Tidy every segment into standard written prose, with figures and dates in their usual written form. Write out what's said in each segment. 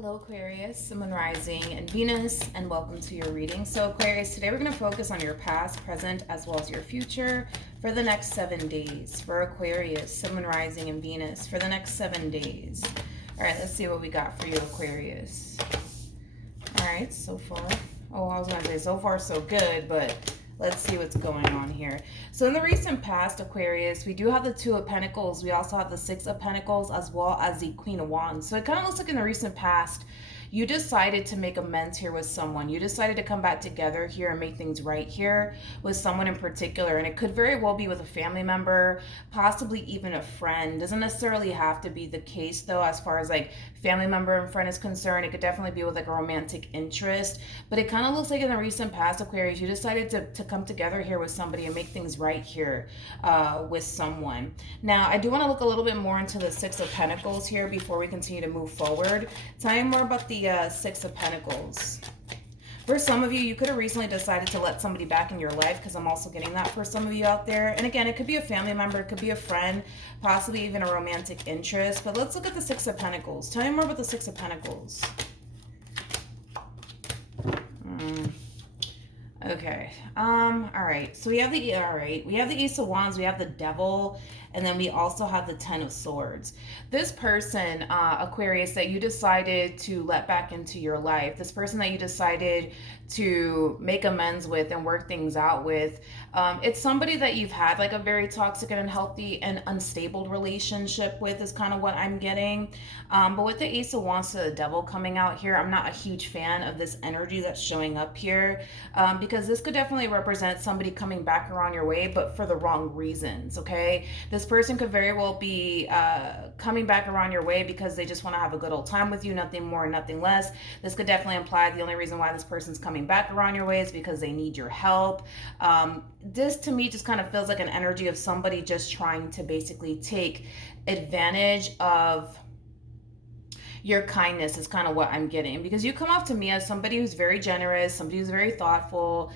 Hello Aquarius, Sun, Moon, Rising, and Venus, and welcome to your reading. So Aquarius, today we're going to focus on your past, present, as well as your future for the next 7 days. For Aquarius, Sun, Moon, Rising, and Venus for the next 7 days. All right, let's see what we got for you, Aquarius. All right, so far. Oh, I was going to say so far so good, but let's see what's going on here. So in the recent past, Aquarius, we do have the Two of Pentacles. We also have the Six of Pentacles as well as the Queen of Wands. So it kind of looks like in the recent past, you decided to make amends here with someone. You decided to come back together here and make things right here with someone in particular. And it could very well be with a family member, possibly even a friend. Doesn't necessarily have to be the case though, as far as like family member and friend is concerned. It could definitely be with like a romantic interest. But it kind of looks like in the recent past, Aquarius, you decided to come together here with somebody and make things right here with someone. Now, I do want to look a little bit more into the Six of Pentacles here before we continue to move forward. Tell me more about the Six of Pentacles. For some of you, you could have recently decided to let somebody back in your life, because I'm also getting that for some of you out there. And again, it could be a family member, it could be a friend, possibly even a romantic interest. But let's look at the Six of Pentacles. Tell me more about the Six of Pentacles. Okay. All right. So we have the Ace of Wands, we have the Devil, and then we also have the Ten of Swords. This person, Aquarius, that you decided to let back into your life, this person that you decided to make amends with and work things out with, it's somebody that you've had like a very toxic and unhealthy and unstable relationship with, is kind of what I'm getting. But with the Ace of Wands to the Devil coming out here, I'm not a huge fan of this energy that's showing up here, because this could definitely represent somebody coming back around your way, but for the wrong reasons, okay? This person could very well be coming back around your way because they just want to have a good old time with you, nothing more, nothing less. This could definitely imply the only reason why this person's coming back around your way is because they need your help. This to me just kind of feels like an energy of somebody just trying to basically take advantage of your kindness, is kind of what I'm getting, because you come off to me as somebody who's very generous, somebody who's very thoughtful,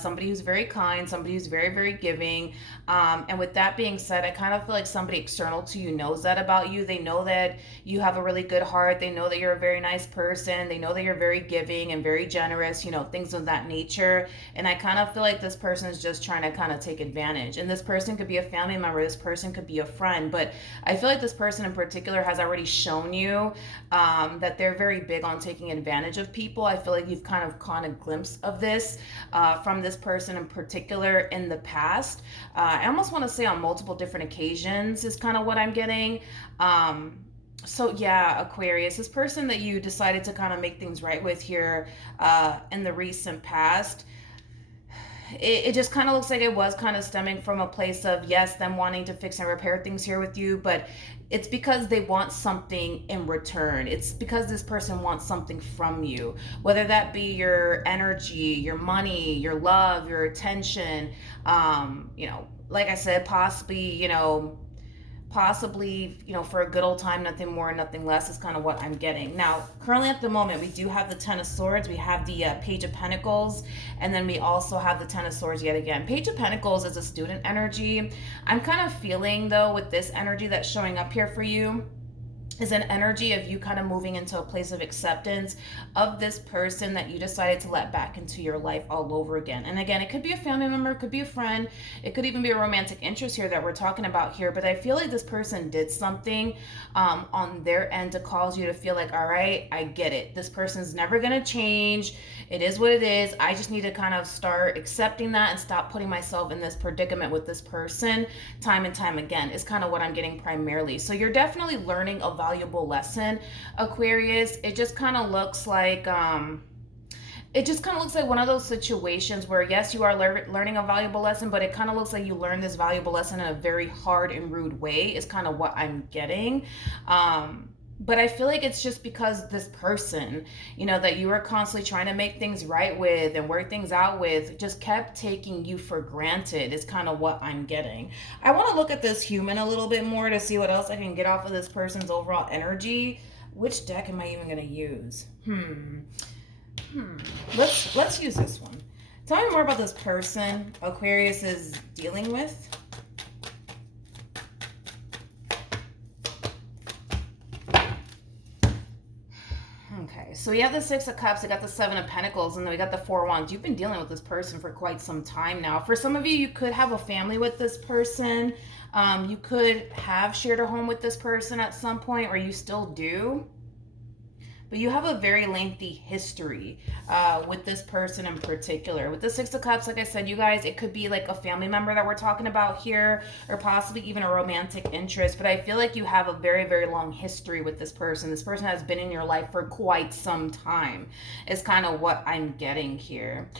somebody who's very kind, somebody who's very, very giving. And with that being said, I kind of feel like somebody external to you knows that about you. They know that you have a really good heart. They know that you're a very nice person. They know that you're very giving and very generous, you know, things of that nature. And I kind of feel like this person is just trying to kind of take advantage. And this person could be a family member. This person could be a friend. But I feel like this person in particular has already shown you that they're very big on taking advantage of people. I feel like you've kind of caught a glimpse of this from this person in particular in the past. I almost want to say on multiple different occasions is kind of what I'm getting. So yeah, Aquarius, this person that you decided to kind of make things right with here in the recent past, it just kind of looks like it was kind of stemming from a place of, yes, them wanting to fix and repair things here with you, but it's because they want something in return. It's because this person wants something from you, whether that be your energy, your money, your love, your attention, you know, like I said, possibly, you know, for a good old time, nothing more, nothing less, is kind of what I'm getting. Now, currently at the moment, we do have the Ten of Swords, we have the Page of Pentacles, and then we also have the Ten of Swords yet again. Page of Pentacles is a student energy. I'm kind of feeling, though, with this energy that's showing up here for you, is an energy of you kind of moving into a place of acceptance of this person that you decided to let back into your life all over again. And again, it could be a family member, it could be a friend, it could even be a romantic interest here that we're talking about here. But I feel like this person did something on their end to cause you to feel like, all right, I get it. This person's never going to change. It is what it is. I just need to kind of start accepting that and stop putting myself in this predicament with this person time and time again, is kind of what I'm getting primarily. So you're definitely learning a valuable lesson, Aquarius. It just kind of looks like one of those situations where, yes, you are learning a valuable lesson, but it kind of looks like you learned this valuable lesson in a very hard and rude way, is kind of what I'm getting. But I feel like it's just because this person, you know, that you were constantly trying to make things right with and work things out with, just kept taking you for granted, is kind of what I'm getting. I want to look at this human a little bit more to see what else I can get off of this person's overall energy. Which deck am I even going to use? Let's use this one. Tell me more about this person Aquarius is dealing with. Okay, so we have the Six of Cups, we got the Seven of Pentacles, and then we got the Four of Wands. You've been dealing with this person for quite some time now. For some of you, you could have a family with this person. You could have shared a home with this person at some point, or you still do. But you have a very lengthy history with this person in particular. With the Six of Cups, like I said, you guys, it could be like a family member that we're talking about here, or possibly even a romantic interest. But I feel like you have a very, very long history with this person. This person has been in your life for quite some time, is kind of what I'm getting here.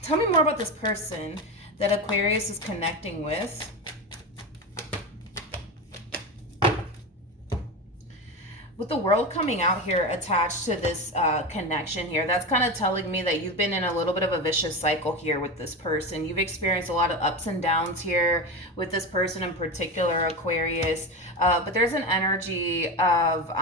Tell me more about this person that Aquarius is connecting with. With the World coming out here attached to this connection here, that's kind of telling me that you've been in a little bit of a vicious cycle here with this person. You've experienced a lot of ups and downs here with this person in particular, Aquarius. But there's an energy of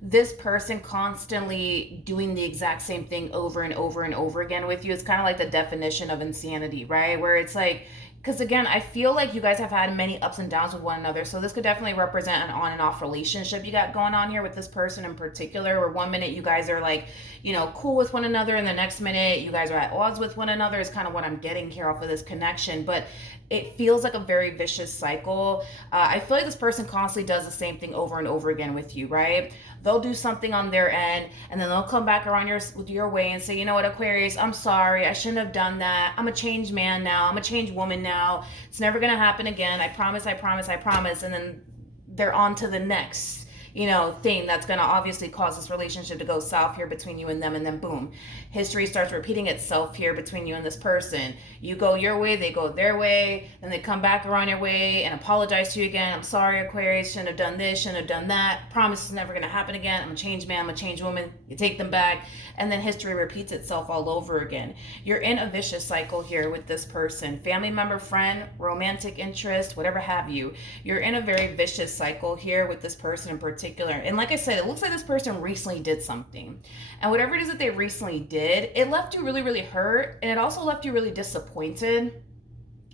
this person constantly doing the exact same thing over and over and over again with you. It's kind of like the definition of insanity, right? Where it's like, because again, I feel like you guys have had many ups and downs with one another. So this could definitely represent an on and off relationship you got going on here with this person in particular, where one minute you guys are like, you know, cool with one another, and the next minute you guys are at odds with one another, is kind of what I'm getting here off of this connection. But it feels like a very vicious cycle. I feel like this person constantly does the same thing over and over again with you, right? They'll do something on their end, and then they'll come back around your way and say, you know what, Aquarius, I'm sorry, I shouldn't have done that. I'm a changed man now. I'm a changed woman now. It's never going to happen again. I promise, I promise, I promise. And then they're on to the next, you know, thing that's going to obviously cause this relationship to go south here between you and them. And then boom, history starts repeating itself here between you and this person. You go your way, they go their way, then they come back around your way and apologize to you again. I'm sorry, Aquarius, shouldn't have done this, shouldn't have done that. Promise it's never going to happen again. I'm a changed man, I'm a changed woman. You take them back, and then history repeats itself all over again. You're in a vicious cycle here with this person. Family member, friend, romantic interest, whatever have you. You're in a very vicious cycle here with this person in particular. And like I said, it looks like this person recently did something. And whatever it is that they recently did, it left you really, really hurt. And it also left you really disappointed,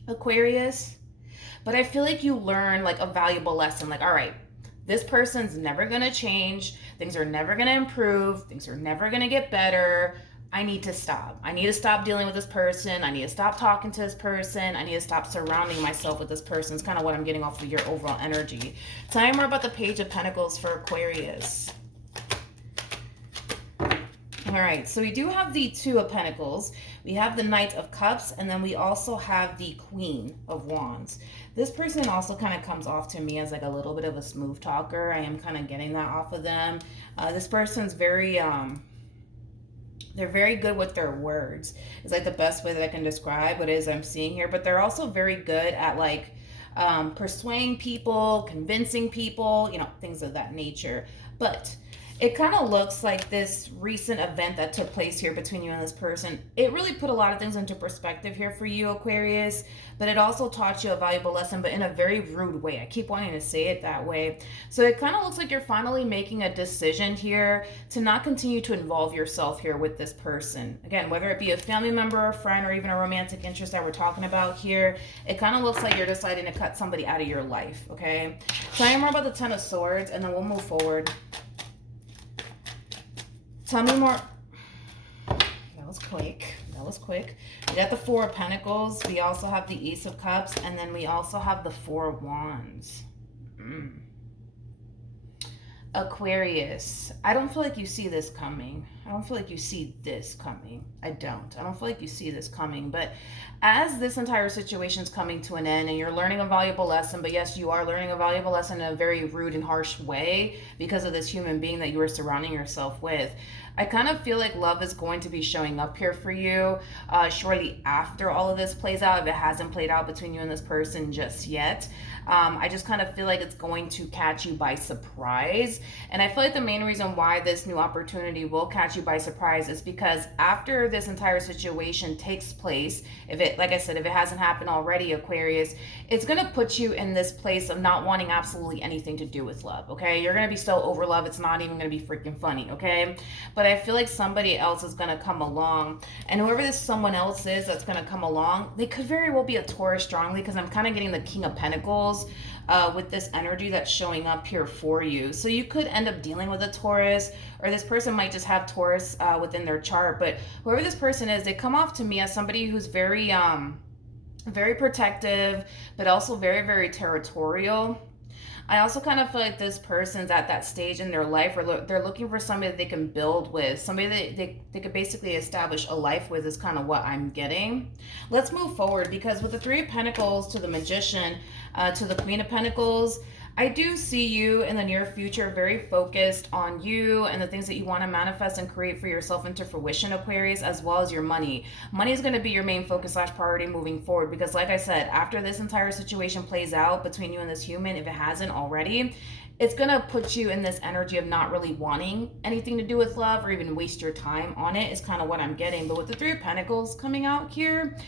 Aquarius. But I feel like you learned like a valuable lesson. Like, all right, this person's never going to change. Things are never going to improve. Things are never going to get better. I need to stop. I need to stop dealing with this person. I need to stop talking to this person. I need to stop surrounding myself with this person. It's kind of what I'm getting off of your overall energy. Tell me more about the Page of Pentacles for Aquarius. All right, so we do have the Two of Pentacles. We have the Knight of Cups, and then we also have the Queen of Wands. This person also kind of comes off to me as like a little bit of a smooth talker. I am kind of getting that off of them. This person's very... they're very good with their words. It's like the best way that I can describe what it is I'm seeing here. But they're also very good at like persuading people, convincing people, you know, things of that nature. But it kind of looks like this recent event that took place here between you and this person, it really put a lot of things into perspective here for you, Aquarius. But it also taught you a valuable lesson, but in a very rude way. I keep wanting to say it that way. So it kind of looks like you're finally making a decision here to not continue to involve yourself here with this person. Again, whether it be a family member, a friend, or even a romantic interest that we're talking about here, it kind of looks like you're deciding to cut somebody out of your life, okay? Tell me more about the Ten of Swords, and then we'll move forward. Tell me more. That was quick. That was quick. We got the Four of Pentacles. We also have the Ace of Cups. And then we also have the Four of Wands. Aquarius. I don't feel like you see this coming. I don't feel like you see this coming. I don't feel like you see this coming. But as this entire situation is coming to an end and you're learning a valuable lesson, but yes, you are learning a valuable lesson in a very rude and harsh way because of this human being that you are surrounding yourself with, I kind of feel like love is going to be showing up here for you shortly after all of this plays out, if it hasn't played out between you and this person just yet. I just kind of feel like it's going to catch you by surprise. And I feel like the main reason why this new opportunity will catch you by surprise is because after this entire situation takes place, if it, like I said, if it hasn't happened already, Aquarius, it's going to put you in this place of not wanting absolutely anything to do with love, okay? You're going to be so over love, it's not even going to be freaking funny, okay? But I feel like somebody else is going to come along, and whoever this someone else is that's going to come along, they could very well be a Taurus strongly, because I'm kind of getting the King of Pentacles with this energy that's showing up here for you. So you could end up dealing with a Taurus, or this person might just have Taurus within their chart. But whoever this person is, they come off to me as somebody who's very protective, but also very, very territorial. I also kind of feel like this person's at that stage in their life where they're looking for somebody that they can build with, somebody that they could basically establish a life with, is kind of what I'm getting. Let's move forward, because with the Three of Pentacles to the Magician to the Queen of Pentacles, I do see you in the near future very focused on you and the things that you want to manifest and create for yourself into fruition, Aquarius, as well as your money. Money is going to be your main focus / priority moving forward, because like I said, after this entire situation plays out between you and this human, if it hasn't already, it's going to put you in this energy of not really wanting anything to do with love or even waste your time on it, is kind of what I'm getting. But with the Three of Pentacles coming out here,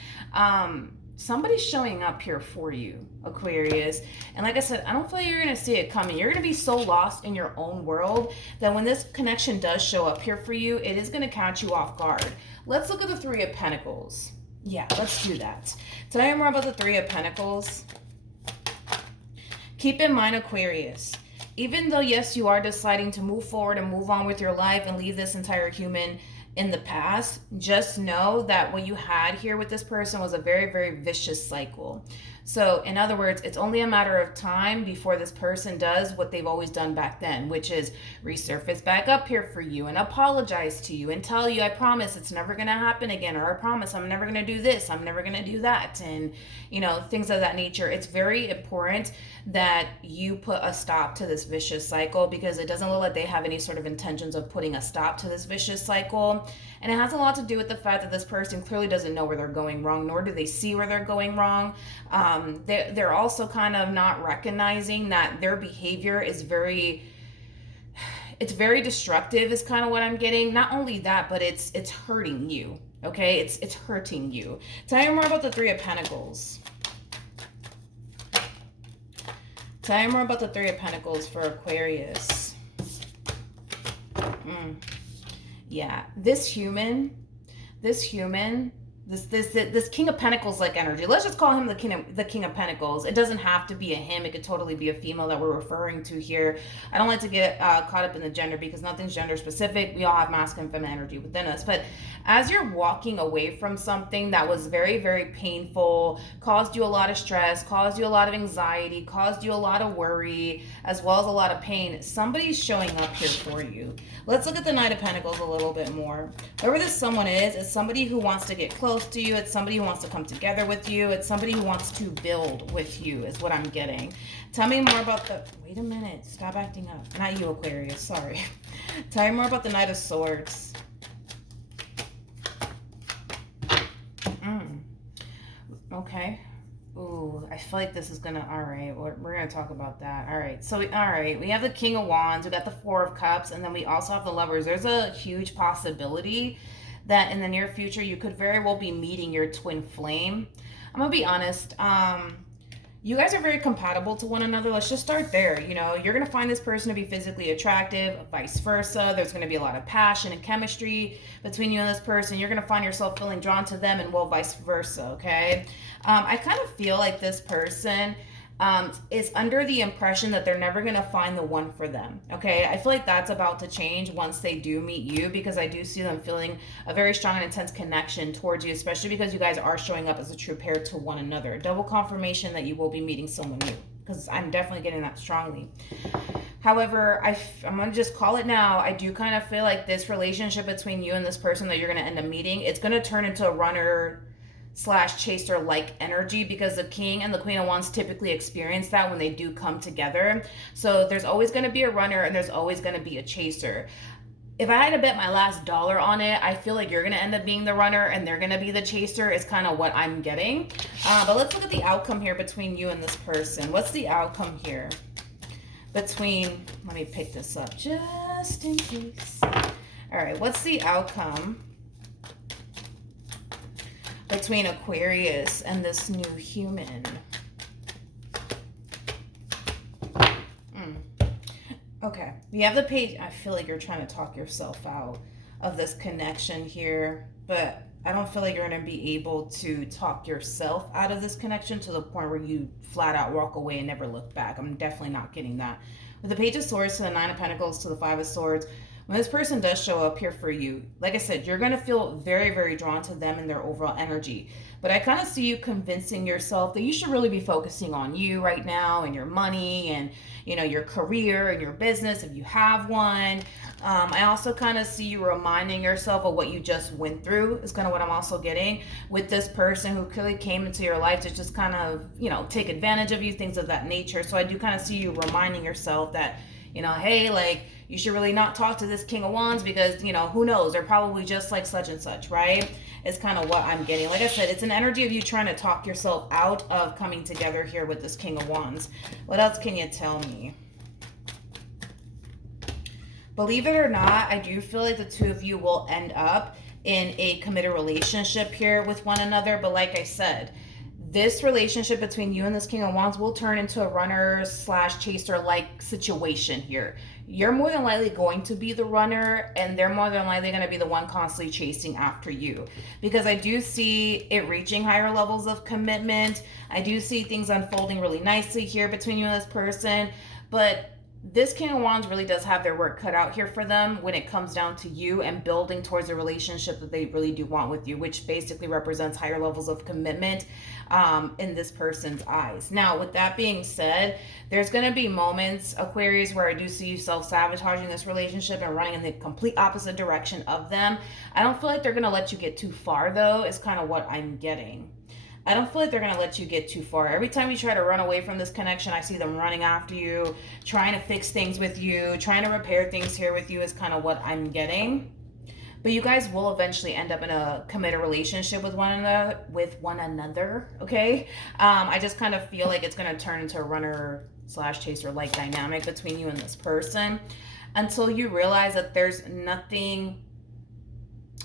somebody's showing up here for you, Aquarius. And like I said, I don't feel like you're going to see it coming. You're going to be so lost in your own world that when this connection does show up here for you, it is going to catch you off guard. Let's look at the Three of Pentacles. Yeah, let's do that. Tell me more about the Three of Pentacles. Keep in mind, Aquarius, even though, yes, you are deciding to move forward and move on with your life and leave this entire human in the past, just know that what you had here with this person was a very, very vicious cycle. So in other words, it's only a matter of time before this person does what they've always done back then, which is resurface back up here for you and apologize to you and tell you, I promise it's never going to happen again, or I promise I'm never going to do this, I'm never going to do that, and you know, things of that nature. It's very important that you put a stop to this vicious cycle, because it doesn't look like they have any sort of intentions of putting a stop to this vicious cycle. And it has a lot to do with the fact that this person clearly doesn't know where they're going wrong, nor do they see where they're going wrong. They're also kind of not recognizing that their behavior is very destructive, is kind of what I'm getting. Not only that, but it's hurting you. Okay, it's hurting you. Tell me more about the Three of Pentacles. Tell me more about the Three of Pentacles for Aquarius. Yeah, this human, this King of Pentacles like energy. Let's just call him the King of Pentacles. It doesn't have to be a him. It could totally be a female that we're referring to here. I don't like to get caught up in the gender, because nothing's gender specific. We all have masculine and feminine energy within us. But as you're walking away from something that was very, very painful, caused you a lot of stress, caused you a lot of anxiety, caused you a lot of worry, as well as a lot of pain, somebody's showing up here for you. Let's look at the Knight of Pentacles a little bit more. Whoever this someone is, it's somebody who wants to get close to you. It's somebody who wants to come together with you. It's somebody who wants to build with you, is what I'm getting. Tell me more about the... Wait a minute. Stop acting up. Not you, Aquarius. Sorry. Tell me more about the Knight of Swords. Okay. Ooh, I feel like this is gonna... All right, we're gonna talk about that. All right. So, all right. We have the King of Wands. We got the Four of Cups. And then we also have the Lovers. There's a huge possibility that in the near future, you could very well be meeting your twin flame. I'm gonna be honest. You guys are very compatible to one another. Let's just start there. You know, you're going to find this person to be physically attractive, vice versa. There's going to be a lot of passion and chemistry between you and this person. You're going to find yourself feeling drawn to them, and well, vice versa, okay? I kind of feel like this person is under the impression that they're never going to find the one for them, okay? I feel like that's about to change once they do meet you, because I do see them feeling a very strong and intense connection towards you, especially because you guys are showing up as a true pair to one another. Double confirmation that you will be meeting someone new, because I'm definitely getting that strongly. However, I'm going to just call it now. I do kind of feel like this relationship between you and this person that you're going to end up meeting, it's going to turn into a runner / chaser like energy, because the King and the Queen of Wands typically experience that when they do come together. So there's always going to be a runner and there's always going to be a chaser. If I had to bet my last dollar on it, I feel like you're going to end up being the runner and they're going to be the chaser, is kind of what I'm getting. But let's look at the outcome here between you and this person. What's the outcome here between, let me pick this up just in case. All right, what's the outcome between Aquarius and this new human? Okay, we have the page. I feel like you're trying to talk yourself out of this connection here, but I don't feel like you're going to be able to talk yourself out of this connection to the point where you flat out walk away and never look back. I'm definitely not getting that. With the Page of Swords to the Nine of Pentacles to the Five of Swords, when this person does show up here for you, like I said, you're going to feel very, very drawn to them and their overall energy. But I kind of see you convincing yourself that you should really be focusing on you right now and your money and, you know, your career and your business if you have one. I also kind of see you reminding yourself of what you just went through is kind of what I'm also getting with this person who clearly came into your life to just kind of, you know, take advantage of you, things of that nature. So I do kind of see you reminding yourself that, you know, hey, like, you should really not talk to this King of Wands because, you know, who knows? They're probably just like such and such, right? It's kind of what I'm getting. Like I said, it's an energy of you trying to talk yourself out of coming together here with this King of Wands. What else can you tell me? Believe it or not, I do feel like the two of you will end up in a committed relationship here with one another. But like I said, this relationship between you and this King of Wands will turn into a runner slash chaser like situation here. You're more than likely going to be the runner and they're more than likely going to be the one constantly chasing after you, because I do see it reaching higher levels of commitment. I do see things unfolding really nicely here between you and this person, but this King of Wands really does have their work cut out here for them when it comes down to you and building towards a relationship that they really do want with you, which basically represents higher levels of commitment in this person's eyes. Now, with that being said, there's going to be moments, Aquarius, where I do see you self-sabotaging this relationship and running in the complete opposite direction of them. I don't feel like they're going to let you get too far, though, is kind of what I'm getting. I don't feel like they're going to let you get too far. Every time you try to run away from this connection, I see them running after you, trying to fix things with you, trying to repair things here with you is kind of what I'm getting. But you guys will eventually end up in a committed relationship with one another, okay? I just kind of feel like it's going to turn into a runner slash chaser like dynamic between you and this person until you realize that there's nothing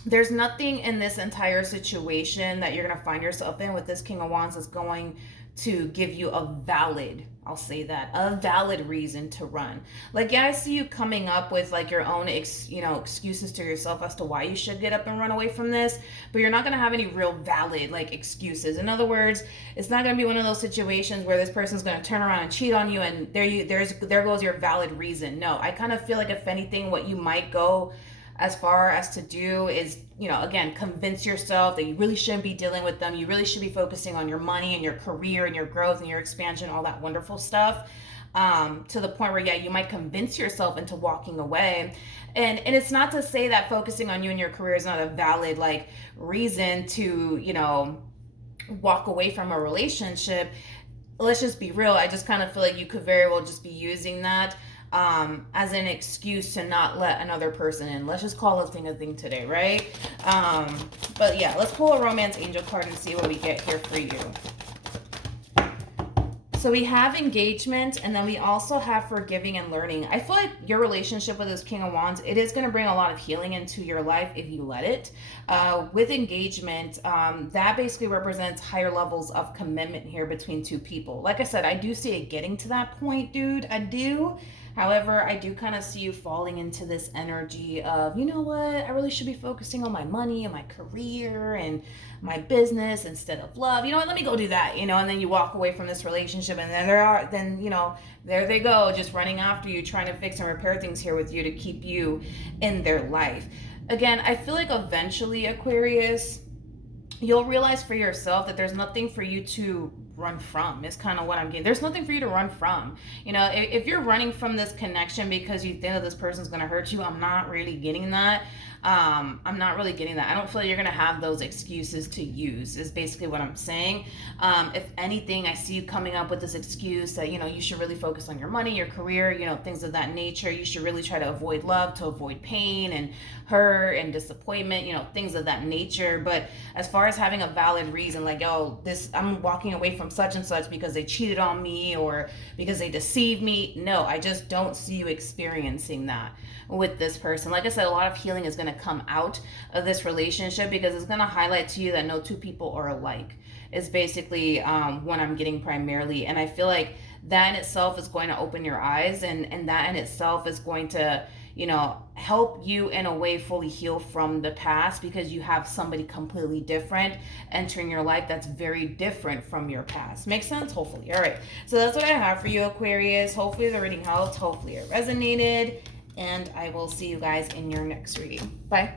in this entire situation that you're going to find yourself in with this King of Wands that's going to give you a valid, I'll say that, a valid reason to run. Like, yeah, I see you coming up with like your own, excuses to yourself as to why you should get up and run away from this, but you're not going to have any real valid like excuses. In other words, it's not going to be one of those situations where this person's going to turn around and cheat on you and there goes your valid reason. No, I kind of feel like if anything, what you might go as far as to do is, again, convince yourself that you really shouldn't be dealing with them. You really should be focusing on your money and your career and your growth and your expansion, all that wonderful stuff, to the point where, yeah, you might convince yourself into walking away. And it's not to say that focusing on you and your career is not a valid, like, reason to, walk away from a relationship. Let's just be real. I just kind of feel like you could very well just be using that as an excuse to not let another person in. Let's just call a thing today, right? But yeah, let's pull a romance angel card and see what we get here for you. So we have engagement, and then we also have forgiving and learning. I feel like your relationship with this King of Wands, it is going to bring a lot of healing into your life if you let it. With engagement, that basically represents higher levels of commitment here between two people. Like I said, I do see it getting to that point, dude. I do. However, I do kind of see you falling into this energy of, you know what, I really should be focusing on my money and my career and my business instead of love. You know what, let me go do that, and then you walk away from this relationship and there they go, just running after you, trying to fix and repair things here with you to keep you in their life. Again, I feel like eventually, Aquarius, you'll realize for yourself that there's nothing for you to run from, is kind of what I'm getting. There's nothing for you to run from. If you're running from this connection because you think that this person's going to hurt you, I'm not really getting that. I'm not really getting that. I don't feel like you're going to have those excuses to use, is basically what I'm saying. If anything, I see you coming up with this excuse that, you should really focus on your money, your career, things of that nature. You should really try to avoid love, to avoid pain and hurt and disappointment, things of that nature. But as far as having a valid reason, like, I'm walking away from such and such because they cheated on me or because they deceived me. No, I just don't see you experiencing that with this person. Like I said, a lot of healing is going to come out of this relationship because it's going to highlight to you that no two people are alike, is basically what I'm getting primarily. And I feel like that in itself is going to open your eyes, and that in itself is going to, you know, help you in a way fully heal from the past, because you have somebody completely different entering your life that's very different from your past. Make sense? Hopefully. All right. So that's what I have for you, Aquarius. Hopefully the reading helped. Hopefully it resonated. And I will see you guys in your next reading. Bye.